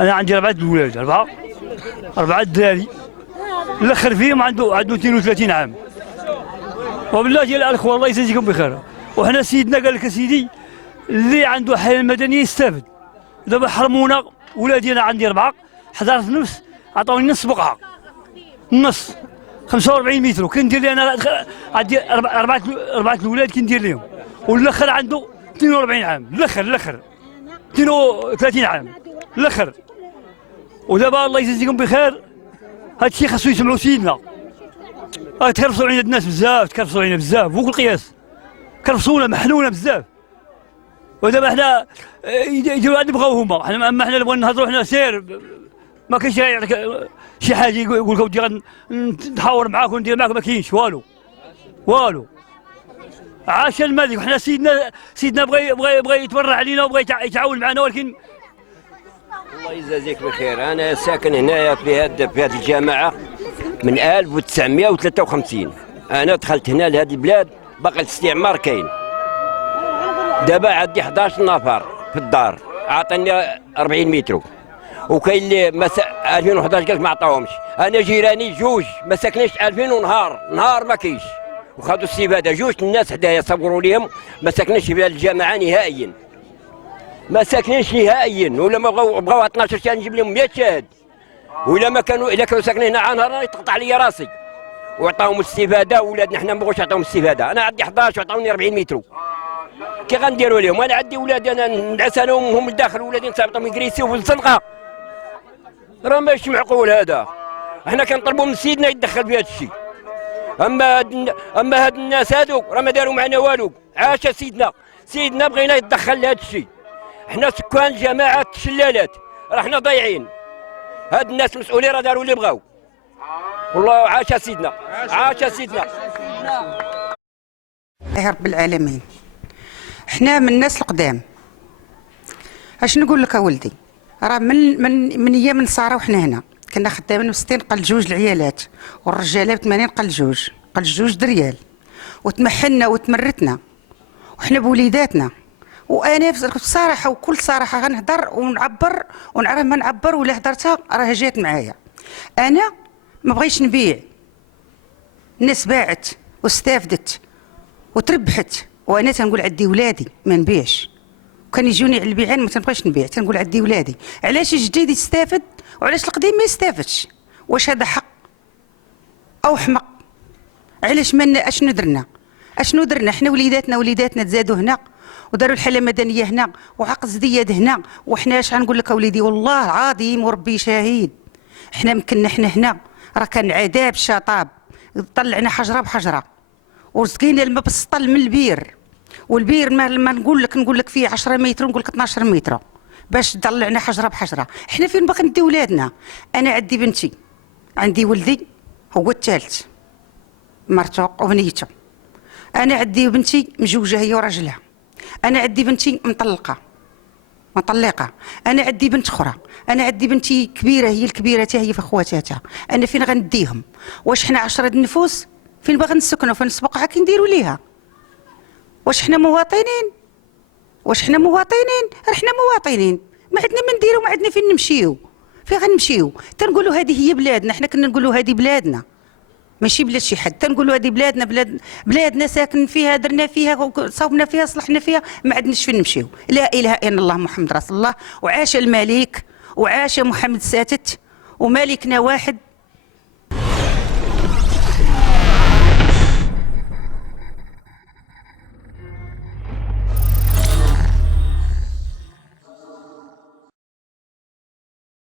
انا عندي 4 اولاد، اربعه دراري. الاخر فيهم عنده 32 عام. وبالله ديال الاخوه الله يجازيكم بخير. وحنا سيدنا قال لك سيدي اللي عنده حياه مدنيه يستافد. دابا حرمونا ولادي، انا عندي 4 حضرت نفس، عطاوني نص بقعه، نص 45 متر، وكندير لي انا عندي اربعه الاولاد كندير لهم، والاخر عنده 42 عام، الاخر 32 عام الاخر. ودابا الله يجازيكم بخير، هذا الشيء خاصو يسمعوا سيدنا. تكرفصوا علينا الناس بزاف، تكرفصوا علينا بزاف فوق القياس، كرفصونا محنونا بزاف. ودابا حنا يديروا اللي بغاو هما، حنا اما حنا نبغيو نهضروا حنا سير، ما كاينش يعطيك شي حاجه يقول لك ودي غنتحاور معاك وندير معاك، ما كاينش والو. عاش الملك. وحنا سيدنا بغى يتبرع علينا وبغى يتعاون معنا، ولكن الله يجازيك بخير. انا ساكن هنايا في هذه الجامعه من 1953. انا دخلت هنا لهذه البلاد باقي الاستعمار كاين. دابا عندي 11 نفر في الدار، عطاني 40 متر، وكاين اللي 2011 قالك ما عطاهمش. انا جيراني جوج ما ساكنينش 2000 ونهار ما كاينش، وخذوا الاستفاده. جوج الناس حدايا صوروا ليهم ما ساكنينش في الجامعه نهائيا، ما ساكنينش نهائيا. ولا ما بغاو 12 شهر نجيب لهم 100 شاهد، ولا ما كانوا الا كانوا ساكنين هنا عن نهار يتقطع لي راسي. وعطاهم الاستفاده، ولادنا حنا ما بغوش يعطيهم الاستفاده. انا عندي 11 وعطاوني 40 متر، كي غنديروا لهم؟ انا عندي ولاد، انا ندعس انا وهم الداخل، ولادي نصاوبطهم يكريسيو في الزنقه. راه ماشي معقول هذا. احنا كنطلبوا من سيدنا يتدخل في هذا الشيء. اما هاد الناس هادوك راه ما داروا معنا والو. عاش سيدنا بغينا يتدخل لهذا الشيء. احنا سكان جماعه الشلالات راه حنا ضايعين. هاد الناس مسؤولين راه داروا اللي بغاو. والله عاش سيدنا. يا رب العالمين. احنا من الناس القدام. اش نقول لك اولدي، راه من ايام النصارى وحنا هنا كنا خدامين ب60 قل جوج العيالات، والرجاله ب80 قل جوج دريال، وتمحنا وتمرتنا وحنا بوليداتنا. وانا بصراحه وكل صراحه غنهضر ونعبر ونعرف ما نعبر، ولا هضرتها راه جات معايا. انا ما بغيتش نبيع، الناس باعت واستافدت وتربحت، وانا تنقول عندي ولادي ما نبيعش. وكان يجوني على البيعان ما تنبغيش نبيع، تنقول عندي ولادي. علاش الجديد يستافد وعلاش القديم ما يستافدش؟ واش هذا حق او حمق؟ علاش ما اشنو درنا حنا؟ وليداتنا تزادوا هنا وداروا الحاله المدنيه هنا وعقد زدياد هنا، وحنا اش غنقول لك اوليدي؟ والله العظيم وربي شاهد، حنا مكنا حنا هنا راه كان عذاب شطاب، طلعنا حجره بحجره ورزقينا الماء بالسطل من البير. والبير ما نقول لك فيه 10 متر ونقول لك 12 متر باش طلعنا حجره بحجره. حنا فين باغي ندي ولادنا؟ انا عندي بنتي، عندي ولدي هو الثالث، مرته وبنيته. انا عندي بنتي مجوجه هي وراجلها. انا عندي بنتي مطلقه. انا عندي بنت اخرى. انا عندي بنتي كبيره، هي الكبيره حتى هي في خواتاتها. انا فين غنديهم؟ واش حنا 10 نفوس فين باغي نسكنوا؟ فين السبقعه كي نديروا ليها؟ واش حنا مواطنين؟ راه حنا مواطنين، ما عندنا ما نديروا، ما عندنا فين نمشيو. فين غنمشيو؟ تنقولوا هذه هي بلادنا. حنا كنا نقولوا هذه بلادنا ماشي بلاد شي حد. تنقولوا هذه بلادنا، بلادنا ساكن فيها، درنا فيها، صوبنا فيها، صلحنا فيها، ما عندناش فين نمشيو. لا اله الا الله محمد رسول الله. وعاش الملك وعاش محمد ساتت، وملكنا واحد